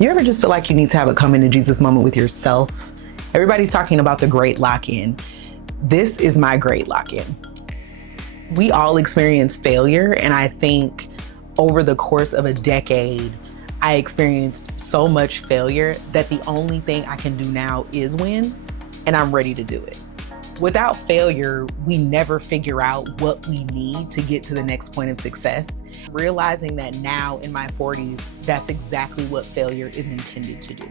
You ever just feel like you need to have a coming to Jesus moment with yourself? Everybody's talking about the great lock-in. This is my great lock-in. We all experience failure, and I think over the course of a decade, I experienced so much failure that the only thing I can do now is win, and I'm ready to do it. Without failure, we never figure out what we need to get to the next point of success. Realizing that now in my 40s, that's exactly what failure is intended to do.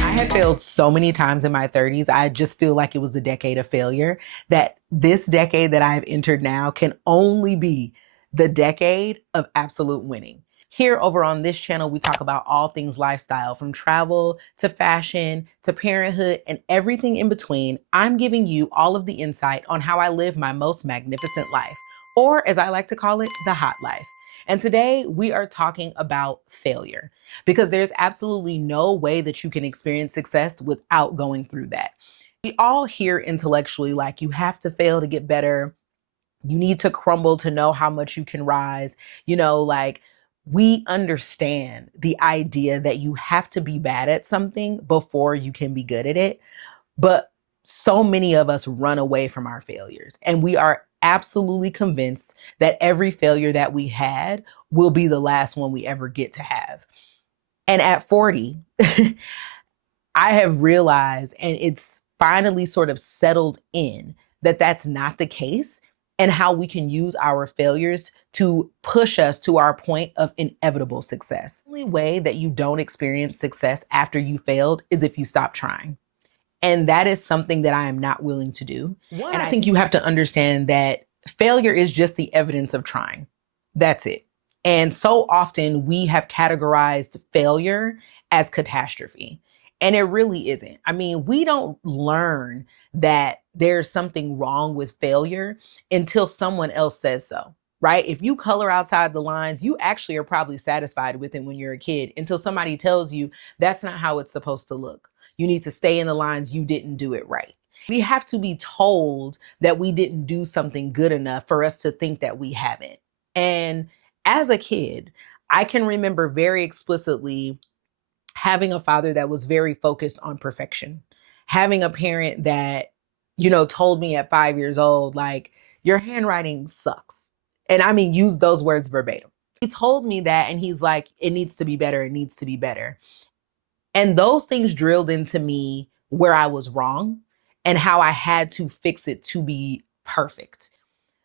I had failed so many times in my 30s. I just feel like it was a decade of failure, that this decade that I've entered now can only be the decade of absolute winning. Here over on this channel, we talk about all things lifestyle, from travel to fashion to parenthood and everything in between. I'm giving you all of the insight on how I live my most magnificent life, or as I like to call it, the hot life. And today we are talking about failure, because there's absolutely no way that you can experience success without going through that. We all hear intellectually, like, you have to fail to get better. You need to crumble to know how much you can rise. We understand the idea that you have to be bad at something before you can be good at it. But so many of us run away from our failures, and we are absolutely convinced that every failure that we had will be the last one we ever get to have. And at 40, I have realized, and it's finally sort of settled in, that that's not the case, and how we can use our failures to push us to our point of inevitable success. The only way that you don't experience success after you failed is if you stop trying. And that is something that I am not willing to do. And I think you have to understand that failure is just the evidence of trying. That's it. And so often we have categorized failure as catastrophe. And it really isn't. I mean, we don't learn that there's something wrong with failure until someone else says so, right? If you color outside the lines, you actually are probably satisfied with it when you're a kid until somebody tells you that's not how it's supposed to look. You need to stay in the lines. You didn't do it right. We have to be told that we didn't do something good enough for us to think that we haven't. And as a kid, I can remember very explicitly having a father that was very focused on perfection, having a parent that, told me at 5 years old, like, your handwriting sucks. And I mean, use those words verbatim. He told me that, and he's like, it needs to be better. It needs to be better. And those things drilled into me where I was wrong and how I had to fix it to be perfect.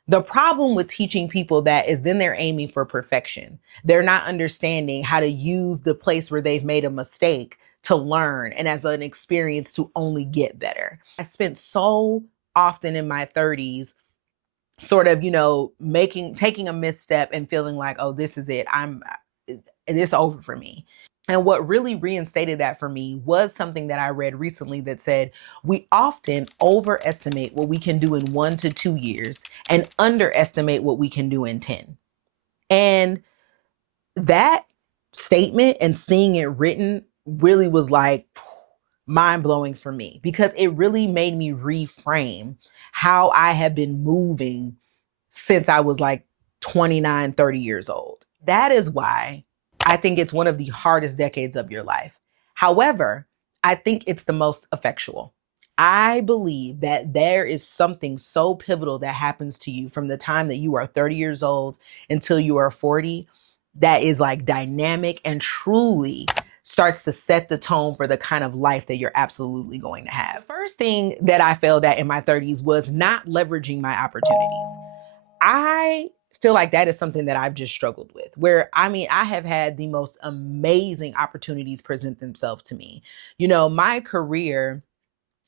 The problem with teaching people that is then they're aiming for perfection. They're not understanding how to use the place where they've made a mistake to learn, and as an experience to only get better. I spent so often in my 30s sort of, taking a misstep and feeling like, oh, this is it. It's over for me. And what really reinstated that for me was something that I read recently that said, we often overestimate what we can do in 1 to 2 years and underestimate what we can do in 10. And that statement and seeing it written really was like mind-blowing for me, because it really made me reframe how I have been moving since I was like 29, 30 years old. That is why I think it's one of the hardest decades of your life. However, I think it's the most effectual. I believe that there is something so pivotal that happens to you from the time that you are 30 years old until you are 40 that is like dynamic and truly starts to set the tone for the kind of life that you're absolutely going to have. The first thing that I failed at in my 30s was not leveraging my opportunities. I feel like that is something that I've just struggled with, where, I mean, I have had the most amazing opportunities present themselves to me. My career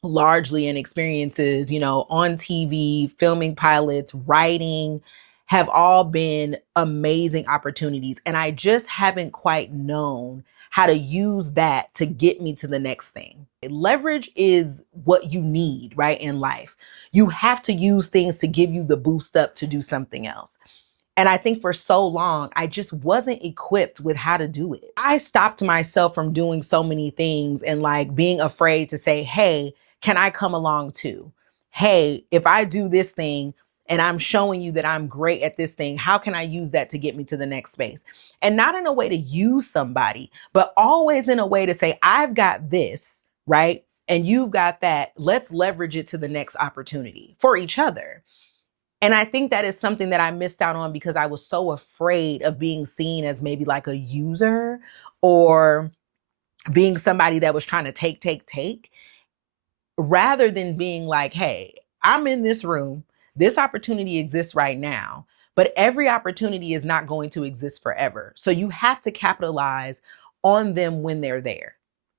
largely in experiences, on TV, filming pilots, writing, have all been amazing opportunities. And I just haven't quite known how to use that to get me to the next thing. Leverage is what you need, right, in life. You have to use things to give you the boost up to do something else. And I think for so long, I just wasn't equipped with how to do it. I stopped myself from doing so many things and like being afraid to say, hey, can I come along too? hey, if I do this thing and I'm showing you that I'm great at this thing, how can I use that to get me to the next space? And not in a way to use somebody, but always in a way to say, I've got this, right? And you've got that. Let's leverage it to the next opportunity for each other. And I think that is something that I missed out on because I was so afraid of being seen as maybe like a user or being somebody that was trying to take, rather than being like, hey, I'm in this room. This opportunity exists right now, but every opportunity is not going to exist forever. So you have to capitalize on them when they're there.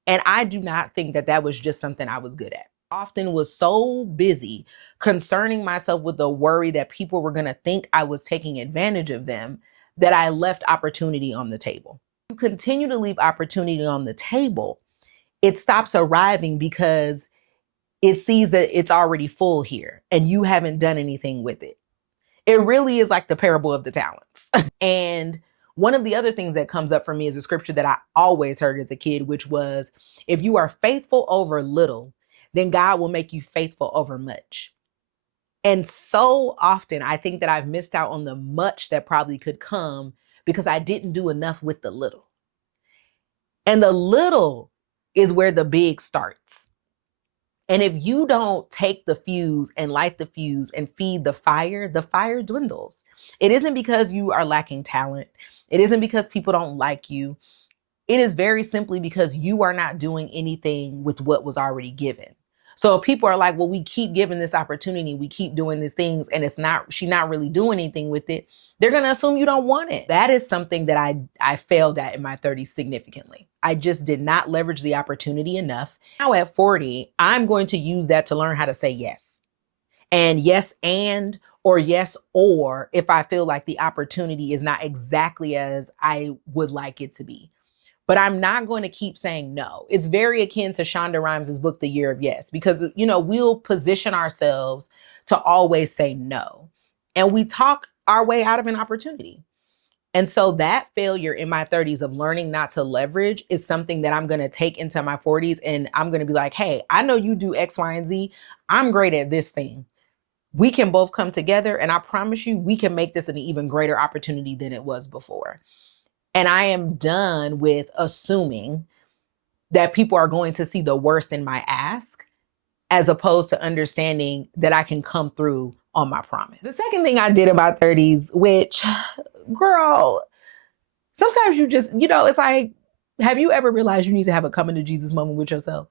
And I do not think that that was just something I was good at. Often was so busy concerning myself with the worry that people were going to think I was taking advantage of them that I left opportunity on the table. You continue to leave opportunity on the table, it stops arriving because it sees that it's already full here and you haven't done anything with it. It really is like the parable of the talents. And one of the other things that comes up for me is a scripture that I always heard as a kid, which was, if you are faithful over little, then God will make you faithful over much. And so often I think that I've missed out on the much that probably could come because I didn't do enough with the little. And the little is where the big starts. And if you don't take the fuse and light the fuse and feed the fire dwindles. It isn't because you are lacking talent. It isn't because people don't like you. It is very simply because you are not doing anything with what was already given. So if people are like, well, we keep giving this opportunity, we keep doing these things, and she's not really doing anything with it, they're going to assume you don't want it. That is something that I failed at in my 30s significantly. I just did not leverage the opportunity enough. Now at 40, I'm going to use that to learn how to say yes. And yes, or yes, or if I feel like the opportunity is not exactly as I would like it to be. But I'm not going to keep saying no. It's very akin to Shonda Rhimes' book, The Year of Yes, because, we'll position ourselves to always say no. And we talk our way out of an opportunity. And so that failure in my 30s of learning not to leverage is something that I'm going to take into my 40s. And I'm going to be like, hey, I know you do X, Y, and Z. I'm great at this thing. We can both come together. And I promise you, we can make this an even greater opportunity than it was before. And I am done with assuming that people are going to see the worst in my ask, as opposed to understanding that I can come through on my promise. The second thing I did in my 30s, which, girl, sometimes you just, it's like, have you ever realized you need to have a coming to Jesus moment with yourself?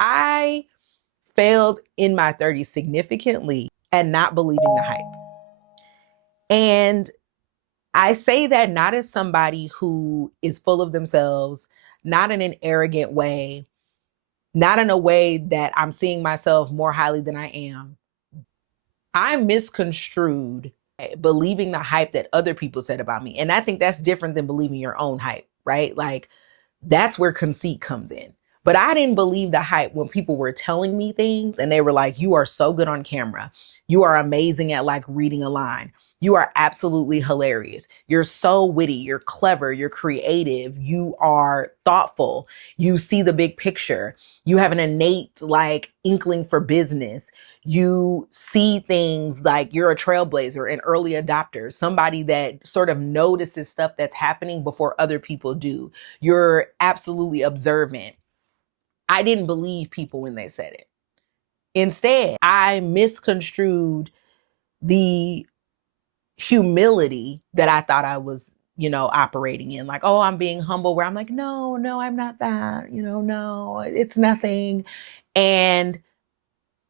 I failed in my 30s significantly at not believing the hype. And I say that not as somebody who is full of themselves, not in an arrogant way, not in a way that I'm seeing myself more highly than I am. I misconstrued believing the hype that other people said about me. And I think that's different than believing your own hype, right? Like, that's where conceit comes in. But I didn't believe the hype when people were telling me things and they were like, you are so good on camera. You are amazing at like reading a line. You are absolutely hilarious. You're so witty. You're clever. You're creative. You are thoughtful. You see the big picture. You have an innate like inkling for business. You see things like you're a trailblazer, an early adopter, somebody that sort of notices stuff that's happening before other people do. You're absolutely observant. I didn't believe people when they said it. Instead, I misconstrued the humility that I thought I was, operating in. Like, oh, I'm being humble, where I'm like, no, I'm not that, no, it's nothing. And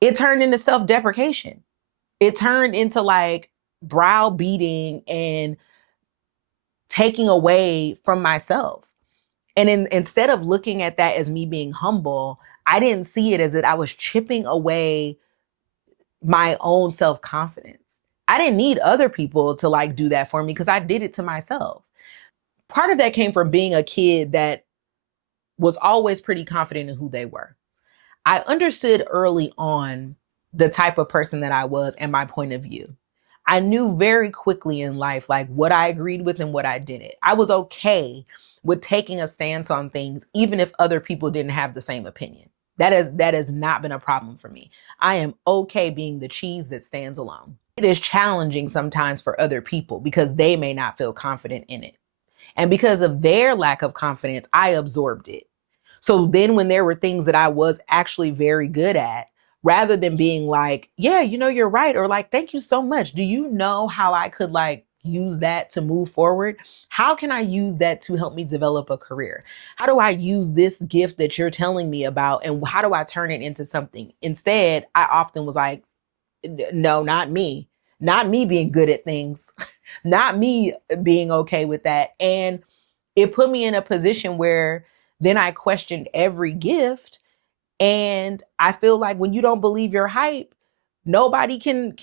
it turned into self-deprecation. It turned into like browbeating and taking away from myself. And instead of looking at that as me being humble, I didn't see it as that I was chipping away my own self-confidence. I didn't need other people to like do that for me because I did it to myself. Part of that came from being a kid that was always pretty confident in who they were. I understood early on the type of person that I was and my point of view. I knew very quickly in life, like what I agreed with and what I didn't. I was okay with taking a stance on things, even if other people didn't have the same opinion. That has not been a problem for me. I am okay being the cheese that stands alone. It is challenging sometimes for other people because they may not feel confident in it. And because of their lack of confidence, I absorbed it. So then when there were things that I was actually very good at, rather than being like, yeah, you know, you're right, or like, thank you so much. Do you know how I could like use that to move forward? How can I use that to help me develop a career? How do I use this gift that you're telling me about and how do I turn it into something? Instead, I often was like, no, not me. Not me being good at things. Not me being okay with that. And it put me in a position where then I questioned every gift. And I feel like when you don't believe your hype, nobody can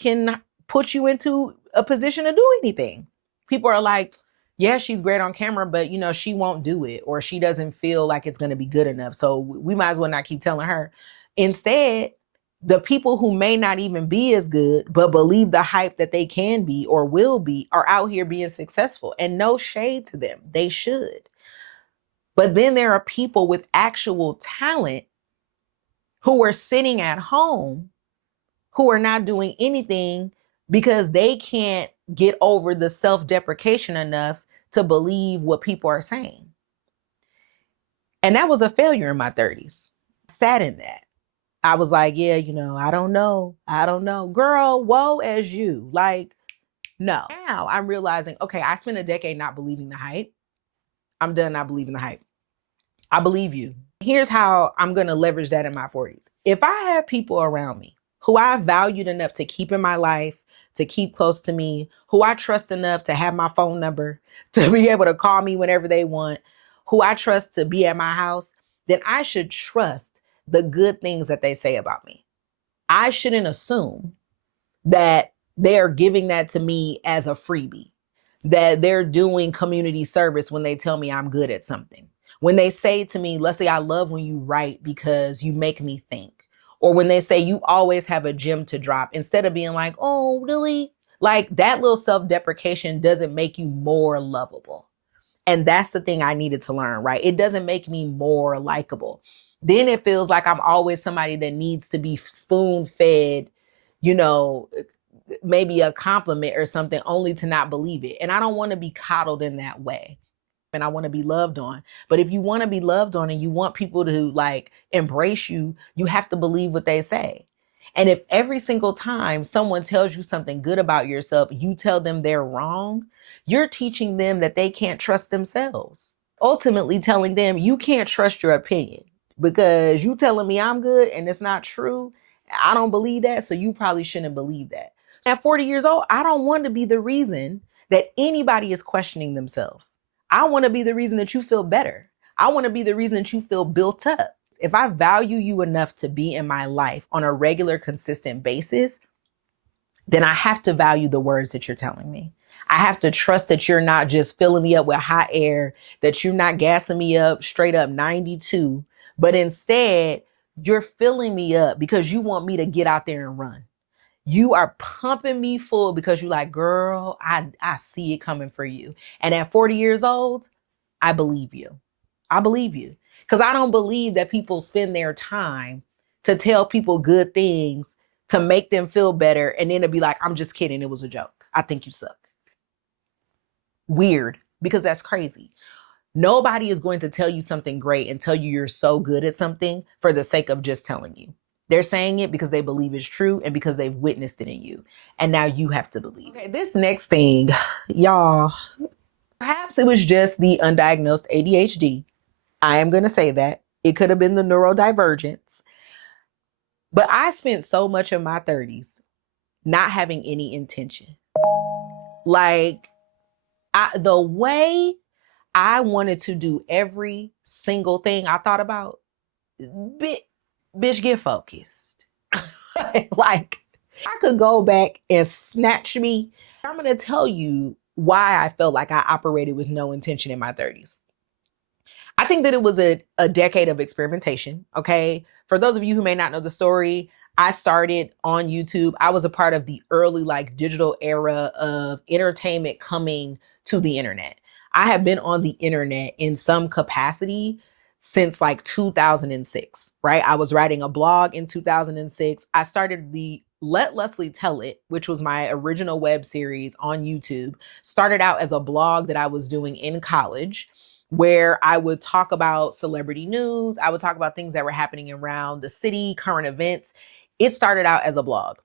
put you into a position to do anything. People are like, yeah, she's great on camera, but you know, she won't do it, or she doesn't feel like it's going to be good enough. So we might as well not keep telling her. Instead, the people who may not even be as good, but believe the hype that they can be or will be, are out here being successful. And no shade to them. They should. But then there are people with actual talent who are sitting at home who are not doing anything because they can't get over the self-deprecation enough to believe what people are saying. And that was a failure in my 30s. I sat in that. I was like, yeah, you know, I don't know. I don't know. Girl, woe as you. Like, no. Now I'm realizing, okay, I spent a decade not believing the hype. I'm done not believing the hype. I believe you. Here's how I'm going to leverage that in my 40s. If I have people around me who I valued enough to keep in my life, to keep close to me, who I trust enough to have my phone number, to be able to call me whenever they want, who I trust to be at my house, then I should trust the good things that they say about me. I shouldn't assume that they're giving that to me as a freebie, that they're doing community service when they tell me I'm good at something. When they say to me, let's say, I love when you write because you make me think. Or when they say you always have a gem to drop, instead of being like, oh, really? Like that little self-deprecation doesn't make you more lovable. And that's the thing I needed to learn, right? It doesn't make me more likable. Then it feels like I'm always somebody that needs to be spoon fed, you know, maybe a compliment or something only to not believe it. And I don't want to be coddled in that way. And I want to be loved on. But if you want to be loved on and you want people to like embrace you, you have to believe what they say. And if every single time someone tells you something good about yourself, you tell them they're wrong, you're teaching them that they can't trust themselves. Ultimately telling them you can't trust your opinion because you telling me I'm good and it's not true. I don't believe that, so you probably shouldn't believe that. At 40 years old, I don't want to be the reason that anybody is questioning themselves. I want to be the reason that you feel better. I want to be the reason that you feel built up. If I value you enough to be in my life on a regular, consistent basis, then I have to value the words that you're telling me. I have to trust that you're not just filling me up with hot air, that you're not gassing me up straight up 92, but instead you're filling me up because you want me to get out there and run. You are pumping me full because you're like, girl, I see it coming for you. And at 40 years old, I believe you. I believe you. Because I don't believe that people spend their time to tell people good things to make them feel better. And then to be like, I'm just kidding. It was a joke. I think you suck. Weird, because that's crazy. Nobody is going to tell you something great and tell you you're so good at something for the sake of just telling you. They're saying it because they believe it's true and because they've witnessed it in you. And now you have to believe. Okay, this next thing, y'all, perhaps it was just the undiagnosed ADHD. I am going to say that. It could have been the neurodivergence. But I spent so much of my 30s not having any intention. Like, the way I wanted to do every single thing I thought about, bitch, get focused. Like, I could go back and snatch me. I'm going to tell you why I felt like I operated with no intention in my 30s. I think that it was a decade of experimentation, okay? For those of you who may not know the story, I started on YouTube. I was a part of the early like digital era of entertainment coming to the internet. I have been on the internet in some capacity since like 2006, right? I was writing a blog in 2006. I started the Let Leslie Tell It, which was my original web series on YouTube. Started out as a blog that I was doing in college, where I would talk about celebrity news. I would talk about things that were happening around the city, current events. It started out as a blog.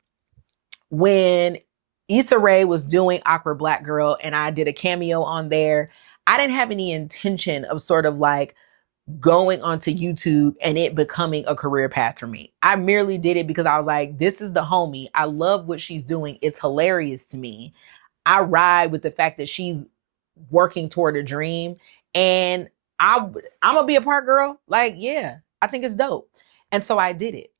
When Issa Rae was doing Awkward Black Girl and I did a cameo on there, I didn't have any intention of sort of like going onto YouTube and it becoming a career path for me. I merely did it because I was like, this is the homie. I love what she's doing. It's hilarious to me. I ride with the fact that she's working toward a dream, and I'm gonna be a part girl. Like, yeah, I think it's dope. And so I did it.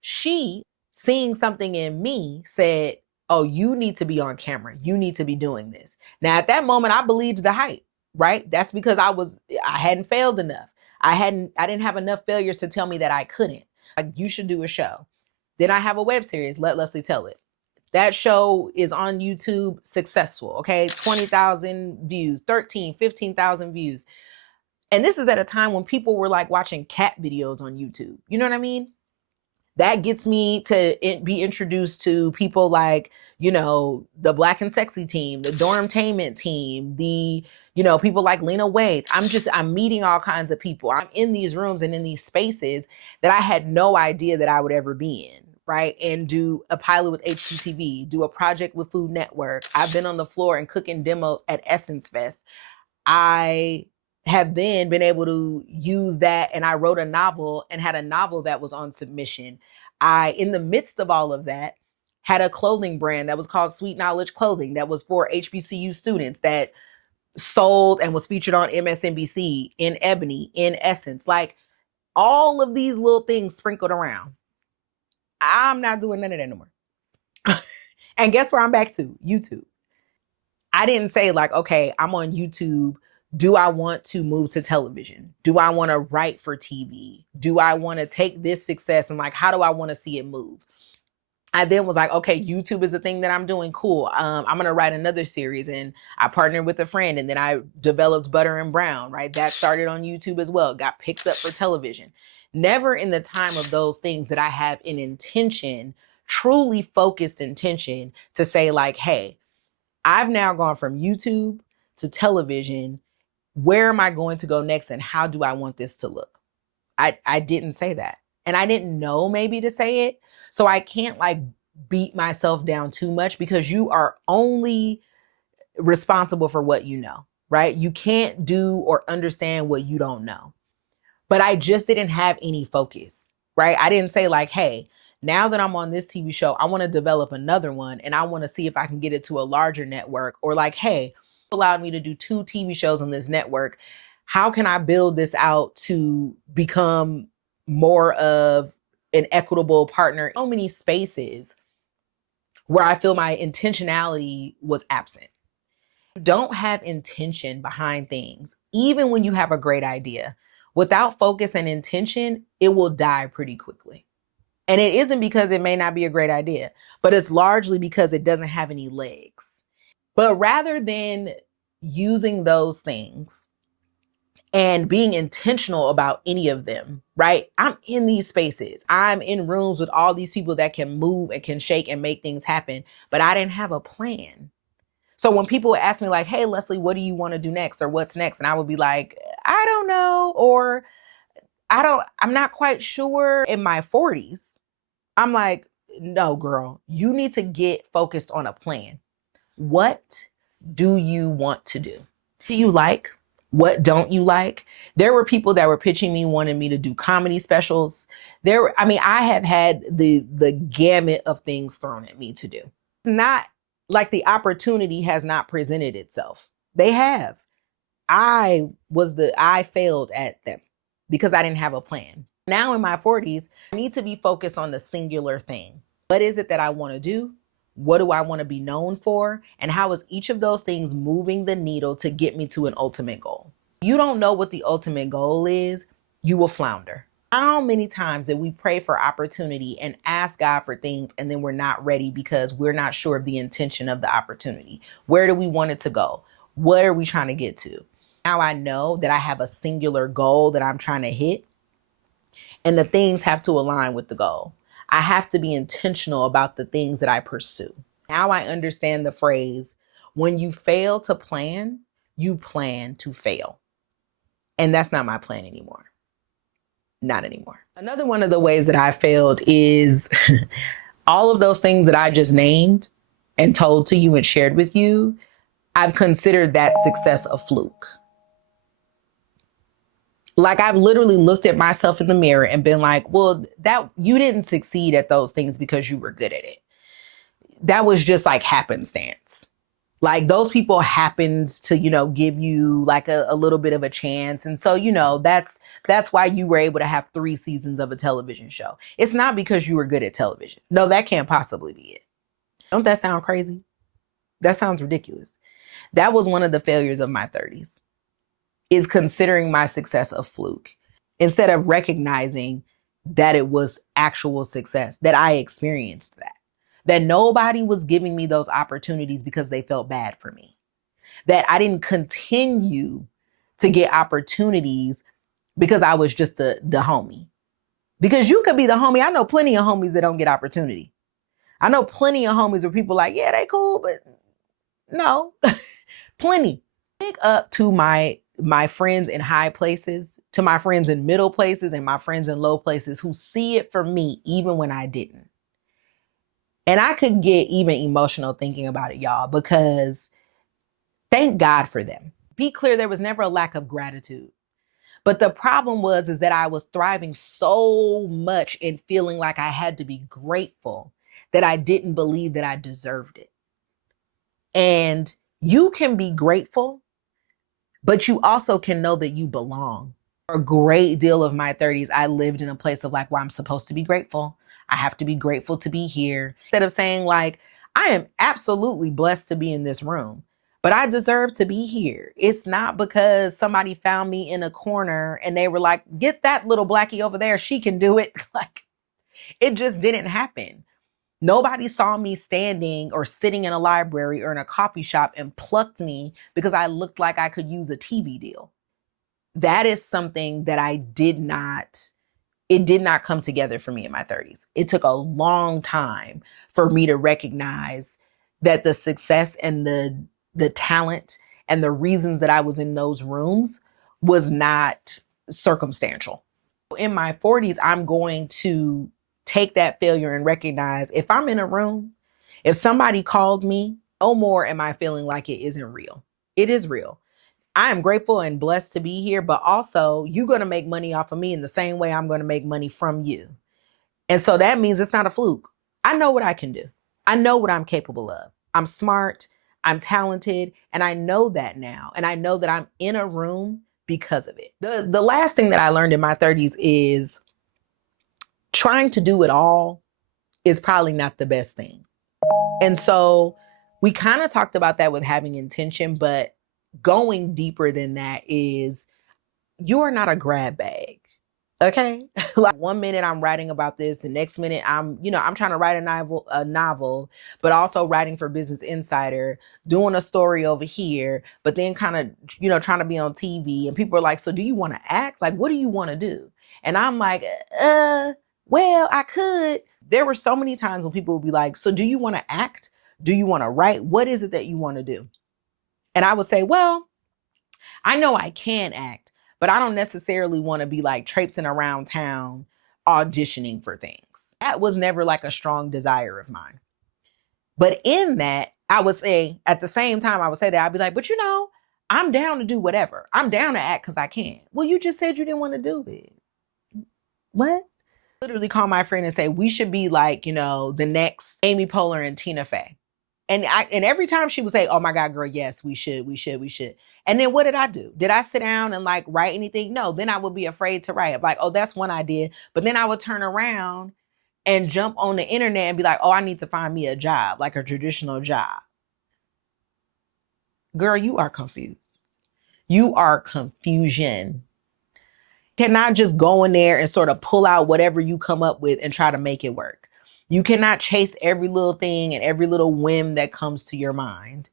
She, seeing something in me, said, oh, you need to be on camera. You need to be doing this. Now, at that moment, I believed the hype, right? That's because I hadn't failed enough. I didn't have enough failures to tell me that I couldn't. Like, you should do a show. Then I have a web series, Let Leslie Tell It. That show is on YouTube, successful, okay? 20,000 views, 13, 15,000 views. And this is at a time when people were like watching cat videos on YouTube. You know what I mean? That gets me to be introduced to people like, you know, the Black and Sexy team, the Dormtainment team, the, you know, people like Lena Waithe. I'm meeting all kinds of people. I'm in these rooms and in these spaces that I had no idea that I would ever be in, right? And do a pilot with HGTV, do a project with Food Network. I've been on the floor and cooking demos at Essence Fest. I have then been able to use that, and I wrote a novel and had a novel that was on submission. I, in the midst of all of that, had a clothing brand that was called Sweet Knowledge Clothing that was for HBCU students that sold and was featured on MSNBC, in Ebony, in Essence. Like, all of these little things sprinkled around. I'm not doing none of that no more. And guess where I'm back to? YouTube. I didn't say like, okay, I'm on YouTube. Do I want to move to television? Do I want to write for TV? Do I want to take this success and like, how do I want to see it move? I then was like, okay, YouTube is the thing that I'm doing. Cool. I'm going to write another series, and I partnered with a friend, and then I developed Butter and Brown, right? That started on YouTube as well. Got picked up for television. Never in the time of those things did I have an intention, truly focused intention to say like, hey, I've now gone from YouTube to television. Where am I going to go next, and how do I want this to look? I didn't say that. And I didn't know maybe to say it. So I can't like beat myself down too much, because you are only responsible for what you know, right? You can't do or understand what you don't know. But I just didn't have any focus, right? I didn't say like, hey, now that I'm on this TV show, I want to develop another one and I want to see if I can get it to a larger network. Or like, hey, allowed me to do 2 TV shows on this network. How can I build this out to become more of an equitable partner? So many spaces where I feel my intentionality was absent. Don't have intention behind things, even when you have a great idea. Without focus and intention, it will die pretty quickly. And it isn't because it may not be a great idea, but it's largely because it doesn't have any legs. But rather than using those things and being intentional about any of them, right? I'm in these spaces. I'm in rooms with all these people that can move and can shake and make things happen, but I didn't have a plan. So when people would ask me like, hey, Leslie, what do you want to do next? Or what's next? And I would be like, I don't know. Or I'm not quite sure. In my 40s, I'm like, no, girl, you need to get focused on a plan. What do you want to do? What do you like? What don't you like? There were people that were pitching me, wanting me to do comedy specials. I have had the gamut of things thrown at me to do. Not like the opportunity has not presented itself. They have. I failed at them because I didn't have a plan. Now in my 40s, I need to be focused on the singular thing. What is it that I want to do? What do I want to be known for? And how is each of those things moving the needle to get me to an ultimate goal? You don't know what the ultimate goal is, you will flounder. How many times did we pray for opportunity and ask God for things, and then we're not ready because we're not sure of the intention of the opportunity? Where do we want it to go? What are we trying to get to? Now I know that I have a singular goal that I'm trying to hit, and the things have to align with the goal. I have to be intentional about the things that I pursue. Now I understand the phrase, when you fail to plan, you plan to fail. And that's not my plan anymore. Not anymore. Another one of the ways that I failed is all of those things that I just named and told to you and shared with you. I've considered that success a fluke. Like, I've literally looked at myself in the mirror and been like, well, that you didn't succeed at those things because you were good at it. That was just like happenstance. Like, those people happened to, give you like a little bit of a chance. And so, that's why you were able to have 3 seasons of a television show. It's not because you were good at television. No, that can't possibly be it. Don't that sound crazy? That sounds ridiculous. That was one of the failures of my 30s, is considering my success a fluke instead of recognizing that it was actual success, that I experienced that nobody was giving me those opportunities because they felt bad for me, that I didn't continue to get opportunities because I was just the homie. Because you could be the homie. I know plenty of homies that don't get opportunity. I know plenty of homies where people like, yeah, they cool, but no, plenty. Big up to my friends in high places, to my friends in middle places, and my friends in low places who see it for me even when I didn't. And I could get even emotional thinking about it, y'all, because thank God for them. Be clear, there was never a lack of gratitude. But the problem is that I was thriving so much in feeling like I had to be grateful that I didn't believe that I deserved it. And you can be grateful, but you also can know that you belong. For a great deal of my 30s, I lived in a place of like, well, I'm supposed to be grateful. I have to be grateful to be here. Instead of saying like, I am absolutely blessed to be in this room, but I deserve to be here. It's not because somebody found me in a corner and they were like, get that little blackie over there. She can do it. Like, it just didn't happen. Nobody saw me standing or sitting in a library or in a coffee shop and plucked me because I looked like I could use a TV deal. That is something that it did not come together for me in my 30s. It took a long time for me to recognize that the success and the talent and the reasons that I was in those rooms was not circumstantial. In my 40s, I'm going to take that failure and recognize if I'm in a room, if somebody called me, no more am I feeling like it isn't real. It is real. I am grateful and blessed to be here, but also you're going to make money off of me in the same way I'm going to make money from you. And so that means it's not a fluke. I know what I can do. I know what I'm capable of. I'm smart, I'm talented, and I know that now. And I know that I'm in a room because of it. The last thing that I learned in my 30s is trying to do it all is probably not the best thing. And so we kind of talked about that with having intention, but going deeper than that is you are not a grab bag. Okay. Like, one minute I'm writing about this, the next minute I'm trying to write a novel, but also writing for Business Insider, doing a story over here, but then kind of, trying to be on TV. And people are like, so do you want to act? Like, what do you want to do? And I'm like, well, I could. There were so many times when people would be like, so do you want to act? Do you want to write? What is it that you want to do? And I would say, well, I know I can act, but I don't necessarily want to be like traipsing around town auditioning for things. That was never like a strong desire of mine. But in that, I would say, at the same time, I would say that I'd be like, but I'm down to do whatever. I'm down to act because I can. Well, you just said you didn't want to do it. What? Literally call my friend and say, we should be like, the next Amy Poehler and Tina Fey. And every time she would say, oh my God, girl, yes, we should. And then what did I do? Did I sit down and like write anything? No, then I would be afraid to write. Like, oh, that's one idea. But then I would turn around and jump on the internet and be like, oh, I need to find me a job, like a traditional job. Girl, you are confused. You are confusion. You cannot just go in there and sort of pull out whatever you come up with and try to make it work. You cannot chase every little thing and every little whim that comes to your mind.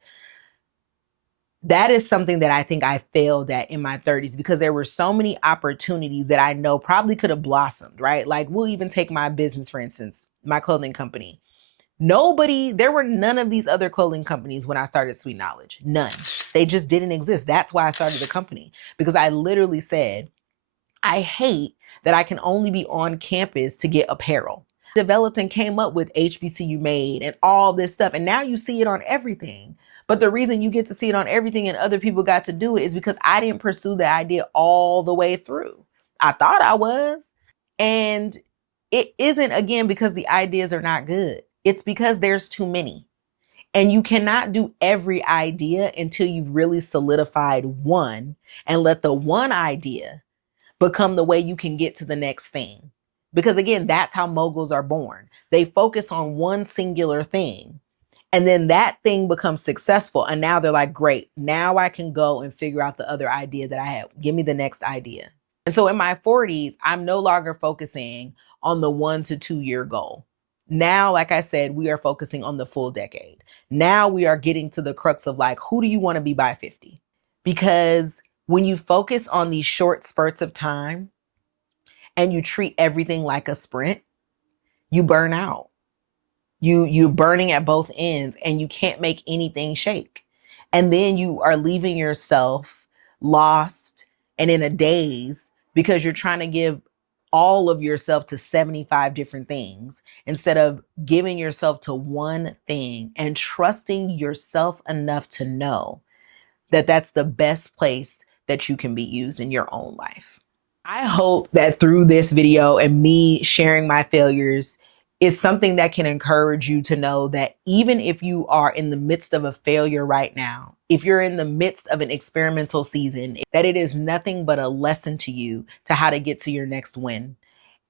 That is something that I think I failed at in my 30s because there were so many opportunities that I know probably could have blossomed, right? Like, we'll even take my business, for instance, my clothing company. There were none of these other clothing companies when I started Sweet Knowledge. None. They just didn't exist. That's why I started the company, because I literally said, I hate that I can only be on campus to get apparel. Developed and came up with HBCU Made and all this stuff. And now you see it on everything. But the reason you get to see it on everything and other people got to do it is because I didn't pursue the idea all the way through. I thought I was. And it isn't, again, because the ideas are not good. It's because there's too many. And you cannot do every idea until you've really solidified one and let the one idea become the way you can get to the next thing. Because again, that's how moguls are born. They focus on one singular thing, and then that thing becomes successful. And now they're like, great, now I can go and figure out the other idea that I have. Give me the next idea. And so in my 40s, I'm no longer focusing on the 1 to 2 year goal. Now, like I said, we are focusing on the full decade. Now we are getting to the crux of like, who do you want to be by 50? Because when you focus on these short spurts of time and you treat everything like a sprint, you burn out. You're burning at both ends and you can't make anything shake. And then you are leaving yourself lost and in a daze because you're trying to give all of yourself to 75 different things instead of giving yourself to one thing and trusting yourself enough to know that that's the best place that you can be used in your own life. I hope that through this video and me sharing my failures is something that can encourage you to know that even if you are in the midst of a failure right now, if you're in the midst of an experimental season, that it is nothing but a lesson to you to how to get to your next win.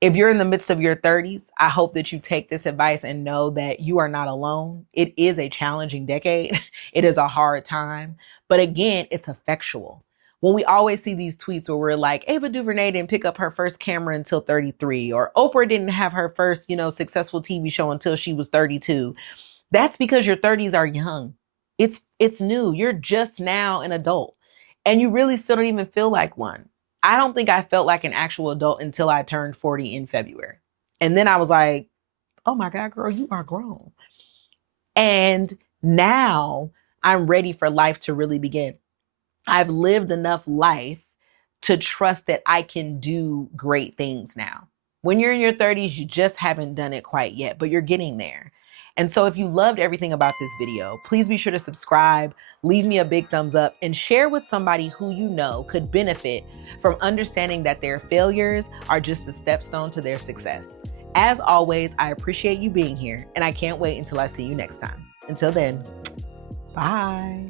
If you're in the midst of your 30s, I hope that you take this advice and know that you are not alone. It is a challenging decade. It is a hard time. But again, it's effectual. When we always see these tweets where we're like, Ava DuVernay didn't pick up her first camera until 33, or Oprah didn't have her first, successful TV show until she was 32. That's because your 30s are young. It's new. You're just now an adult. And you really still don't even feel like one. I don't think I felt like an actual adult until I turned 40 in February. And then I was like, oh my God, girl, you are grown. And now I'm ready for life to really begin. I've lived enough life to trust that I can do great things now. When you're in your 30s, you just haven't done it quite yet, but you're getting there. And so if you loved everything about this video, please be sure to subscribe, leave me a big thumbs up, and share with somebody who you know could benefit from understanding that their failures are just the stepstone to their success. As always, I appreciate you being here, and I can't wait until I see you next time. Until then, bye.